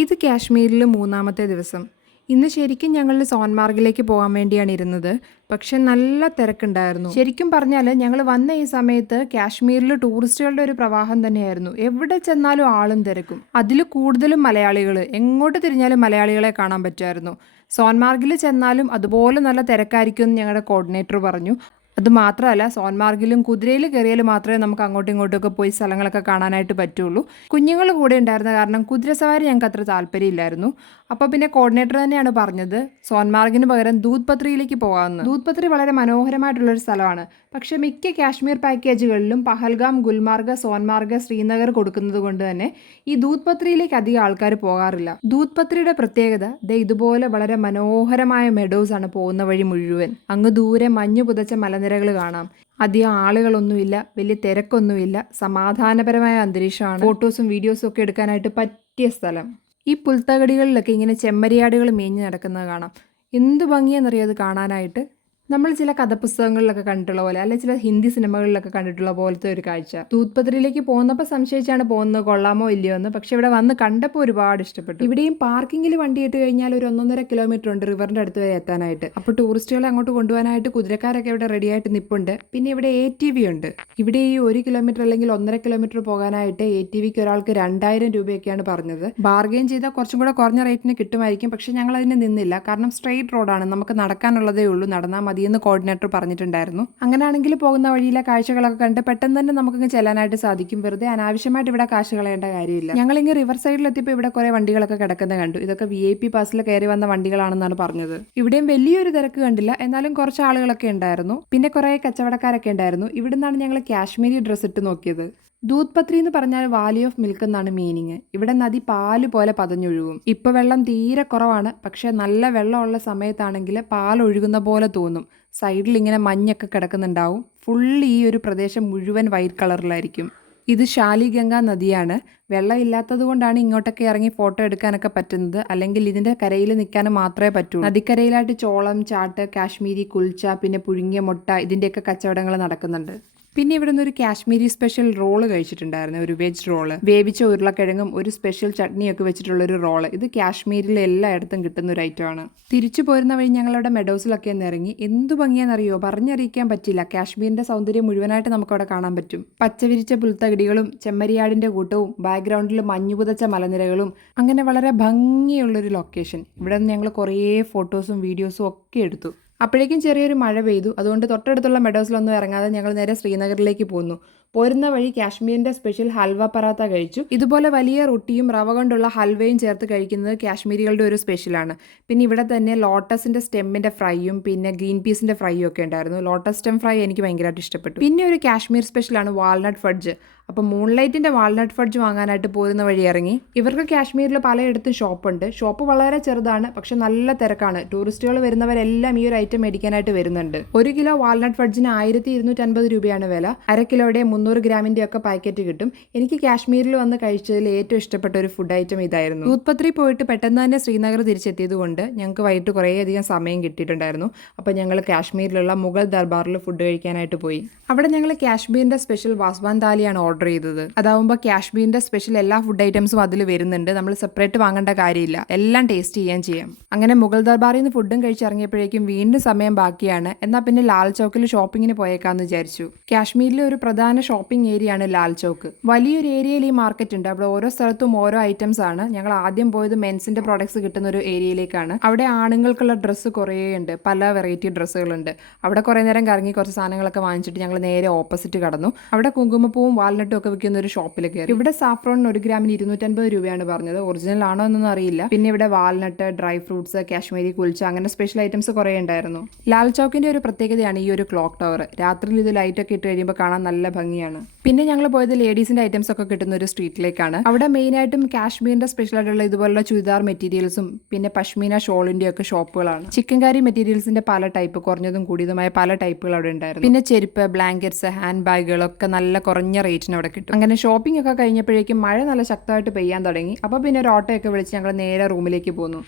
ഇത് കാശ്മീരിൽ മൂന്നാമത്തെ ദിവസം. ഇന്ന് ശരിക്കും ഞങ്ങൾ സോൻമാർഗിലേക്ക് പോകാൻ വേണ്ടിയാണ് ഇരുന്നത്. പക്ഷെ നല്ല തിരക്കുണ്ടായിരുന്നു. ശരിക്കും പറഞ്ഞാൽ ഞങ്ങൾ വന്ന ഈ സമയത്ത് കാശ്മീരിൽ ടൂറിസ്റ്റുകളുടെ ഒരു പ്രവാഹം തന്നെയായിരുന്നു. എവിടെ ചെന്നാലും ആളും തിരക്കും. അതിൽ കൂടുതലും മലയാളികൾ. എങ്ങോട്ട് തിരിഞ്ഞാലും മലയാളികളെ കാണാൻ പറ്റുമായിരുന്നു. സോൻമാർഗിൽ ചെന്നാലും അതുപോലെ നല്ല തിരക്കായിരിക്കും എന്ന് ഞങ്ങളുടെ കോർഡിനേറ്റർ പറഞ്ഞു. അതുമാത്രമല്ല, സോൻമാർഗിലും കുതിരയിൽ കയറിയാൽ മാത്രമേ നമുക്ക് അങ്ങോട്ടും ഇങ്ങോട്ടുമൊക്കെ പോയി സ്ഥലങ്ങളൊക്കെ കാണാനായിട്ട് പറ്റുള്ളൂ. കുഞ്ഞുങ്ങൾ കൂടെ ഉണ്ടായിരുന്ന കാരണം കുതിരസവാരി ഞങ്ങൾക്ക് അത്ര താല്പര്യമില്ലായിരുന്നു. അപ്പോൾ പിന്നെ കോർഡിനേറ്റർ തന്നെയാണ് പറഞ്ഞത് സോൻമാർഗിന് പകരം ദൂത് പത്രിയിലേക്ക് പോകാമെന്ന്. ദൂത് പത്രി വളരെ മനോഹരമായിട്ടുള്ളൊരു സ്ഥലമാണ്. പക്ഷേ മിക്ക കാശ്മീർ പാക്കേജുകളിലും പഹൽഗാം, ഗുൽമാർഗ്, സോൻമാർഗ്, ശ്രീനഗർ കൊടുക്കുന്നത് കൊണ്ട് തന്നെ ഈ ദൂത് പത്രിയിലേക്ക് അധികം ആൾക്കാർ പോകാറില്ല. ദൂത് പത്രിയുടെ പ്രത്യേകത ഇതുപോലെ വളരെ മനോഹരമായ മെഡോസ് ആണ് പോകുന്ന വഴി മുഴുവൻ. അങ്ങ് ദൂരെ മഞ്ഞു പുതച്ച മലനിരകൾ കാണാം. അധികം ആളുകളൊന്നുമില്ല, വലിയ തിരക്കൊന്നുമില്ല, സമാധാനപരമായ അന്തരീക്ഷമാണ്. ഫോട്ടോസും വീഡിയോസും ഒക്കെ എടുക്കാനായിട്ട് പറ്റിയ സ്ഥലം. ഈ പുൽത്തകടികളിലൊക്കെ ഇങ്ങനെ ചെമ്മരിയാടുകൾ മേഞ്ഞ് നടക്കുന്നത് കാണാം. എന്ത് ഭംഗിയാണെന്നറിയാം അത് കാണാനായിട്ട്. നമ്മൾ ചില കഥപുസ്തകങ്ങളിലൊക്കെ കണ്ടിട്ടുള്ള പോലെ, അല്ലെങ്കിൽ ചില ഹിന്ദി സിനിമകളിലൊക്കെ കണ്ടിട്ടുള്ള പോലത്തെ ഒരു കാഴ്ച. ദൂത് പത്രിയിലേക്ക് പോകുന്നപ്പോൾ സംശയിച്ചാണ് പോകുന്നത് കൊള്ളാമോ ഇല്ലയോ എന്ന്. പക്ഷെ ഇവിടെ വന്ന് കണ്ടപ്പോൾ ഒരുപാട് ഇഷ്ടപ്പെട്ടു. ഇവിടെയും പാർക്കിങ്ങിൽ വണ്ടി ഇട്ട് കഴിഞ്ഞാൽ ഒരു 1.5 കിലോമീറ്റർ ഉണ്ട് റിവറിന്റെ അടുത്ത് വരെ എത്താനായിട്ട്. അപ്പോൾ ടൂറിസ്റ്റുകളെ അങ്ങോട്ട് കൊണ്ടുപോകാനായിട്ട് കുതിരക്കാരൊക്കെ ഇവിടെ റെഡിയായിട്ട് നിൽപ്പുണ്ട്. പിന്നെ ഇവിടെ ATV ഉണ്ട്. ഇവിടെ ഈ 1 കിലോമീറ്റർ അല്ലെങ്കിൽ 1.5 കിലോമീറ്റർ പോകാനായിട്ട് ATVക്ക് ഒരാൾക്ക് 2000 രൂപയൊക്കെയാണ് പറഞ്ഞത്. ബാർഗെയിൻ ചെയ്താൽ കുറച്ചും കൂടെ കുറഞ്ഞ റേറ്റിന് കിട്ടുമായിരിക്കും. പക്ഷെ ഞങ്ങൾ അതിന് നിന്നില്ല. കാരണം സ്ട്രെയിറ്റ് റോഡാണ്, നമുക്ക് നടക്കാനുള്ളതേ ഉള്ളൂ, നടന്നാൽ മതിയെന്ന് കോർഡിനേറ്റർ പറഞ്ഞിട്ടുണ്ടായിരുന്നു. അങ്ങനെയാണെങ്കിൽ പോകുന്ന വഴിയിലെ കാഴ്ചകളൊക്കെ കണ്ട് പെട്ടെന്ന് തന്നെ നമുക്കിങ്ങ് ചെല്ലാനായിട്ട് സാധിക്കും. വെറുതെ അനാവശ്യമായിട്ട് ഇവിടെ കാശ് കളയേണ്ട കാര്യമില്ല. ഞങ്ങളിങ്ങ് റിവർ സൈഡിലെത്തിയപ്പോൾ ഇവിടെ കുറെ വണ്ടികളൊക്കെ കിടക്കുന്നത് കണ്ടു. ഇതൊക്കെ VIP പാസിൽ കയറി വന്ന വണ്ടികളാണെന്നാണ് പറഞ്ഞത്. ഇവിടെയും വലിയൊരു തിരക്ക് കണ്ടില്ല, എന്നാലും കുറച്ച് ആളുകളൊക്കെ ഉണ്ടായിരുന്നു. പിന്നെ കുറെ കച്ചവടക്കാരൊക്കെ ഉണ്ടായിരുന്നു. ഇവിടുന്നാണ് ഞങ്ങൾ കാശ്മീരി ഡ്രസ്സ് ഇട്ട് നോക്കിയത്. ദൂത് പത്രി എന്ന് പറഞ്ഞാൽ വാലി ഓഫ് മിൽക്ക് എന്നാണ് മീനിങ്. ഇവിടെ നദി പാല് പോലെ പതഞ്ഞൊഴുകും. ഇപ്പൊ വെള്ളം തീരെ കുറവാണ്. പക്ഷെ നല്ല വെള്ളമുള്ള സമയത്താണെങ്കിൽ പാൽ ഒഴുകുന്ന പോലെ തോന്നും. സൈഡിൽ ഇങ്ങനെ മഞ്ഞൊക്കെ കിടക്കുന്നുണ്ടാവും. ഫുള്ള് ഈ ഒരു പ്രദേശം മുഴുവൻ വൈറ്റ് കളറിലായിരിക്കും. ഇത് ഷാലിഗംഗ നദിയാണ്. വെള്ളം ഇല്ലാത്തത് കൊണ്ടാണ് ഇങ്ങോട്ടൊക്കെ ഇറങ്ങി ഫോട്ടോ എടുക്കാനൊക്കെ പറ്റുന്നത്. അല്ലെങ്കിൽ ഇതിന്റെ കരയിൽ നിൽക്കാൻ മാത്രമേ പറ്റൂ. നദിക്കരയിലായിട്ട് ചോളം, ചാട്ട്, കാശ്മീരി കുൽച്ച, പിന്നെ പുഴുങ്ങിയ മുട്ട, ഇതിന്റെയൊക്കെ കച്ചവടങ്ങൾ നടക്കുന്നുണ്ട്. പിന്നെ ഇവിടെ നിന്ന് ഒരു കാശ്മീരി സ്പെഷ്യൽ റോള് കഴിച്ചിട്ടുണ്ടായിരുന്നു, ഒരു വെജ് റോള്. വേവിച്ച ഉരുളക്കിഴങ്ങും ഒരു സ്പെഷ്യൽ ചട്നിയൊക്കെ വെച്ചിട്ടുള്ളൊരു റോള്. ഇത് കാശ്മീരിലെ എല്ലായിടത്തും കിട്ടുന്ന ഒരു ഐറ്റമാണ്. തിരിച്ചു പോരുന്ന വഴി ഞങ്ങളുടെ മെഡോസിലൊക്കെ ഒന്ന് ഇറങ്ങി. എന്തു ഭംഗിയാണെന്നറിയോ, പറഞ്ഞറിയിക്കാൻ പറ്റില്ല. കാശ്മീരിന്റെ സൗന്ദര്യം മുഴുവനായിട്ട് നമുക്കവിടെ കാണാൻ പറ്റും. പച്ചവിരിച്ച പുൽത്തകിടികളും ചെമ്മരിയാടിന്റെ കൂട്ടവും ബാക്ക്ഗ്രൗണ്ടിൽ മഞ്ഞുപുതച്ച മലനിരകളും, അങ്ങനെ വളരെ ഭംഗിയുള്ളൊരു ലൊക്കേഷൻ. ഇവിടെ നിന്ന് ഞങ്ങൾ കുറേ ഫോട്ടോസും വീഡിയോസും ഒക്കെ എടുത്തു. അപ്പോഴേക്കും ചെറിയൊരു മഴ പെയ്തു. അതുകൊണ്ട് തൊട്ടടുത്തുള്ള മെഡോസിലൊന്നും ഇറങ്ങാതെ ഞങ്ങൾ നേരെ ശ്രീനഗറിലേക്ക് പോന്നു. പോരുന്ന വഴി കാശ്മീരിന്റെ സ്പെഷ്യൽ ഹൽവ പറാത്ത കഴിച്ചു. ഇതുപോലെ വലിയ റൊട്ടിയും റവ കൊണ്ടുള്ള ഹൽവയും ചേർത്ത് കഴിക്കുന്നത് കാശ്മീരികളുടെ ഒരു സ്പെഷ്യലാണ്. പിന്നെ ഇവിടെ തന്നെ ലോട്ടസിന്റെ സ്റ്റെമ്മിന്റെ ഫ്രൈയും പിന്നെ ഗ്രീൻ പീസിന്റെ ഫ്രൈയും ഒക്കെ ഉണ്ടായിരുന്നു. ലോട്ടസ് സ്റ്റെം ഫ്രൈ എനിക്ക് ഭയങ്കരമായിട്ട് ഇഷ്ടപ്പെട്ടു. പിന്നെ ഒരു കാശ്മീർ സ്പെഷ്യലാണ് വാൾനട്ട് ഫഡ്ജ്. അപ്പോൾ മൂൺലൈറ്റിന്റെ വാൾനട്ട് ഫഡ്ജ് വാങ്ങാനായിട്ട് പോരുന്ന വഴി ഇറങ്ങി. ഇവർക്ക് കാശ്മീരിൽ പലയിടത്തും ഷോപ്പുണ്ട്. ഷോപ്പ് വളരെ ചെറുതാണ്, പക്ഷെ നല്ല തിരക്കാണ്. ടൂറിസ്റ്റുകൾ വരുന്നവരെല്ലാം ഈ ഒരു ഐറ്റം മേടിക്കാനായിട്ട് വരുന്നുണ്ട്. 1 കിലോ വാൾനട്ട് ഫഡ്ജിന് 1250 രൂപയാണ് വില. 1/2 കിലോയുടെ 300 ഗ്രാമിന്റെ ഒക്കെ പാക്കറ്റ് കിട്ടും. എനിക്ക് കാശ്മീരിൽ വന്ന് കഴിച്ചതിൽ ഏറ്റവും ഇഷ്ടപ്പെട്ട ഒരു ഫുഡ് ഐറ്റം ഇതായിരുന്നു. ദൂത് പത്രി പോയിട്ട് പെട്ടെന്ന് തന്നെ ശ്രീനഗർ തിരിച്ചെത്തിയത് കൊണ്ട് ഞങ്ങൾക്ക് വൈകിട്ട് കുറേയധികം സമയം കിട്ടിയിട്ടുണ്ടായിരുന്നു. അപ്പോൾ ഞങ്ങൾ കാശ്മീരിലുള്ള മുഗൾ ദർബാറിൽ ഫുഡ് കഴിക്കാനായിട്ട് പോയി. അവിടെ ഞങ്ങൾ കാശ്മീരിന്റെ സ്പെഷ്യൽ വാസ്വാൻ താലിയാണ് ഓർഡർ ചെയ്തത്. അതാവുമ്പോൾ കാശ്മീരിന്റെ സ്പെഷ്യൽ എല്ലാ ഫുഡ് ഐറ്റംസും അതിൽ വരുന്നുണ്ട്. നമ്മൾ സെപ്പറേറ്റ് വാങ്ങേണ്ട കാര്യമില്ല, എല്ലാം ടേസ്റ്റ് ചെയ്യാം. അങ്ങനെ മുഗൾ ദർബാറിൽ നിന്ന് ഫുഡും കഴിച്ചിറങ്ങിയപ്പോഴേക്കും വീണ്ടും സമയം ബാക്കിയാണ്. എന്നാൽ പിന്നെ ലാൽ ചൗക്കിൽ ഷോപ്പിങ്ങിന് പോയേക്കാന്ന് വിചാരിച്ചു. കാശ്മീരിലെ ഒരു പ്രധാന ഷോപ്പിംഗ് ഏരിയയാണ് ലാൽ ചൗക്ക്. വലിയൊരു ഏരിയയിൽ ഈ മാർക്കറ്റ് ഉണ്ട്. അവിടെ ഓരോ സ്ഥലത്തും ഓരോ ഐറ്റംസ് ആണ്. ഞങ്ങൾ ആദ്യം പോയത് മെൻസിന്റെ പ്രോഡക്ട്സ് കിട്ടുന്ന ഒരു ഏരിയയിലേക്കാണ്. അവിടെ ആണുങ്ങൾക്കുള്ള ഡ്രസ്സ് കുറേ ഉണ്ട്, പല വെറൈറ്റി ഡ്രസ്സുകളുണ്ട്. അവിടെ കുറേ നേരം കറങ്ങി കുറച്ച് സാധനങ്ങളൊക്കെ വാങ്ങിച്ചിട്ട് ഞങ്ങൾ നേരെ ഓപ്പോസിറ്റ് കടന്നു. അവിടെ കുങ്കുമപ്പൂവും വാൽനട്ടും ഒക്കെ വിൽക്കുന്ന ഒരു ഷോപ്പിൽ കയറി. ഇവിടെ സാഫ്രോണിന് 1 ഗ്രാമിന് 250 രൂപയാണ് പറഞ്ഞത്. ഒറിജിനൽ ആണോ എന്നൊന്നും അറിയില്ല. പിന്നെ ഇവിടെ walnut, dry fruits, Kashmiri kulcha, അങ്ങനെ സ്പെഷ്യൽ ഐറ്റംസ് കുറേ ഉണ്ടായിരുന്നു. ലാൽ ചൗക്കിന്റെ ഒരു പ്രത്യേകതയാണ് ഈ ഒരു ക്ലോക്ക് ടവർ. രാത്രിയിൽ ഇത് ലൈറ്റ് ഒക്കെ ഇട്ട് കഴിയുമ്പോൾ കാണാൻ നല്ല ഭംഗിയാണ്. പിന്നെ ഞങ്ങൾ പോയത് ലേഡീസിന്റെ ഐറ്റംസ് ഒക്കെ കിട്ടുന്ന ഒരു സ്ട്രീറ്റിലേക്കാണ്. അവിടെ മെയിനായിട്ടും കാശ്മീരിന്റെ സ്പെഷ്യൽ ആയിട്ടുള്ള ഇതുപോലുള്ള ചുരിദാർ മെറ്റീരിയൽസും പിന്നെ പഷ്മീന ഷോളിന്റെ ഒക്കെ ഷോപ്പുകളാണ്. ചിക്കൻ കറി മെറ്റീരിയൽസിന്റെ പല ടൈപ്പ്, കുറഞ്ഞതും കൂടിയതുമായ പല ടൈപ്പുകൾ അവിടെ ഉണ്ടായിരുന്നു. പിന്നെ ചെരുപ്പ്, ബ്ലാങ്കറ്റ്സ്, ഹാൻഡ് ബാഗുകളൊക്കെ നല്ല കുറഞ്ഞ റേറ്റിന് അവിടെ കിട്ടും. അങ്ങനെ ഷോപ്പിംഗ് ഒക്കെ കഴിഞ്ഞപ്പോഴേക്കും മഴ നല്ല ശക്തമായിട്ട് പെയ്യാൻ തുടങ്ങി. അപ്പോൾ പിന്നെ ഒരു ഓട്ടോയൊക്കെ വിളിച്ച് ഞങ്ങൾ നേരെ റൂമിലേക്ക് പോന്നു.